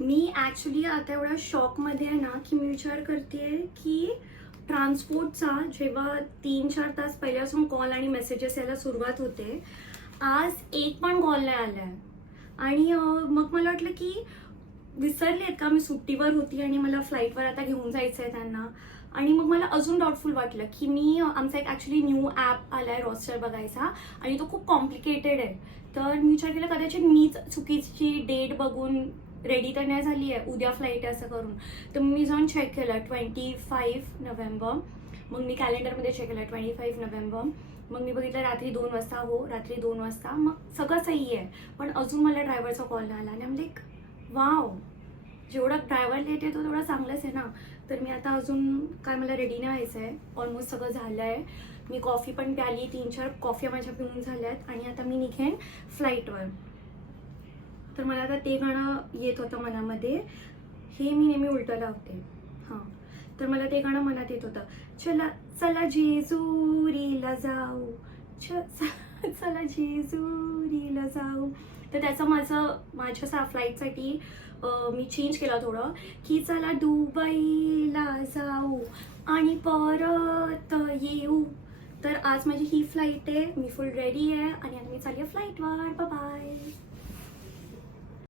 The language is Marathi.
मी ॲक्च्युली आता एवढ्या शॉकमध्ये आहे ना की मी विचार करते की ट्रान्सपोर्टचा जेव्हा तीन चार तास पहिल्यापासून कॉल आणि मेसेजेस यायला सुरुवात होते आज एक पण कॉल नाही आला आहे आणि मग मला वाटलं की विसरले का? मी सुट्टीवर होती आणि मला फ्लाईटवर आता घेऊन जायचं आहे त्यांना. आणि मग मला अजून डाऊटफुल वाटलं की मी आमचा एक ॲक्च्युली न्यू ॲप आला आहे रॉस्टर बघायचा आणि तो खूप कॉम्प्लिकेटेड आहे. तर मी विचार केला कदाचित मीच चुकीची डेट बघून रेडी तर नाही झाली आहे. उद्या फ्लाईट आहे असं करून. तर मी जाऊन चेक केलं. Twenty five November. मग मी कॅलेंडरमध्ये चेक केलं. Twenty five November. मग मी बघितलं रात्री दोन वाजता हो रात्री दोन वाजता. मग सगळं सही आहे. पण अजून मला ड्रायव्हरचा कॉल आला आणि आम्ही लाईक वाव जेवढा ड्रायव्हर लेट येतो तेवढा चांगलाच आहे ना. तर मी आता अजून काय मला रेडी नाही व्हायचं आहे. ऑलमोस्ट सगळं झालं आहे. मी कॉफी पण प्याली. तीन चार कॉफी माझ्या पिऊन झाल्या आहेत आणि आता मी निघेन फ्लाईटवर तर मला आता ते गाणं येत होतं मनामध्ये. हे मी नेहमी उलटं लावते. हां. तर मला ते गाणं मनात येत होतं. चला चला जेजुरीला जाऊ. चला जेजुरीला जाऊ. तर त्याचं माझं माझ्या सा फ्लाईटसाठी मी चेंज केला थोडं. की चला दुबईला जाऊ आणि परत येऊ. तर आज माझी ही फ्लाईट आहे. मी फुल रेडी आहे. आणि आता मी चालली आहे फ्लाईटवर बाय